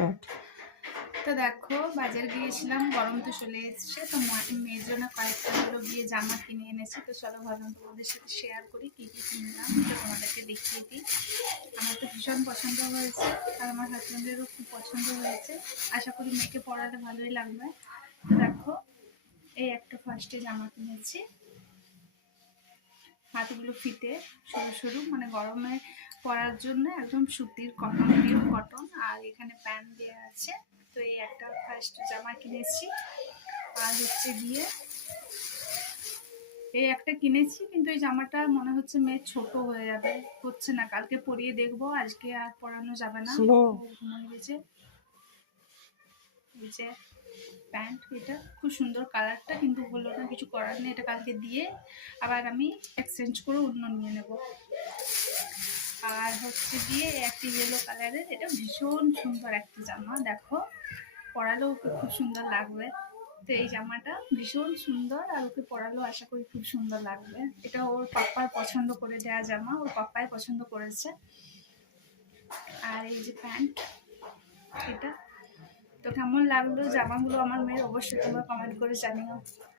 Start. তো দেখো বাজার গিয়েছিলাম, গরম তো চলে এসছে, তো মেয়ের জন্য কয়েকটা হলো গিয়ে জামা কিনে এনেছি। তো চলো ভাবলাম তোমাদের সাথে শেয়ার করি কী কী কিনলাম, তো তোমাদেরকে দেখিয়ে দিই। আমার তো ভীষণ পছন্দ হয়েছে আর আমার হাজব্যান্ডেরও খুব পছন্দ হয়েছে। আশা করি মেয়েকে পরালে ভালোই লাগবে। তো দেখো এই একটা ফার্স্টে জামা কিনেছি, হাতগুলো ফিতে সরু সরু, মানে গরমে পরার জন্য একদম সুতির কটন, পিওর কটন। আর এখানে প্যান্ট দেওয়া আছে। তো এই একটা ফার্স্ট জামা কিনেছি। আর হচ্ছে গিয়ে এই একটা কিনেছি, কিন্তু এই জামাটা মনে হচ্ছে মেয়ের ছোট হয়ে যাবে, হচ্ছে না। কালকে পরিয়ে দেখবো, আজকে আর পরানো যাবে না, স্লো। ঘুমিয়ে গেছে। এই যে প্যান্ট, এটা খুব সুন্দর কালারটা, কিন্তু হলো না, কিছু করার নেই। এটা কালকে দিয়ে আবার আমি এক্সচেঞ্জ করে অন্য নিয়ে নেব। আর হচ্ছে গিয়ে একটি ইয়েলো কালারের, এটা ভীষণ সুন্দর একটা জামা, দেখো পরালেও ওকে খুব সুন্দর লাগবে। তো এই জামাটা ভীষণ সুন্দর, আর ওকে পরালেও আশা করি খুব সুন্দর লাগবে। এটা ওর পাপ্পার পছন্দ করে দেওয়া জামা, ওর পাপ্পাই পছন্দ করেছে। আর এই যে প্যান্ট, এটা তো কেমন লাগলো জামাগুলো আমার মেয়ের, অবশ্যই তোমরা কমেন্ট করে জানিও।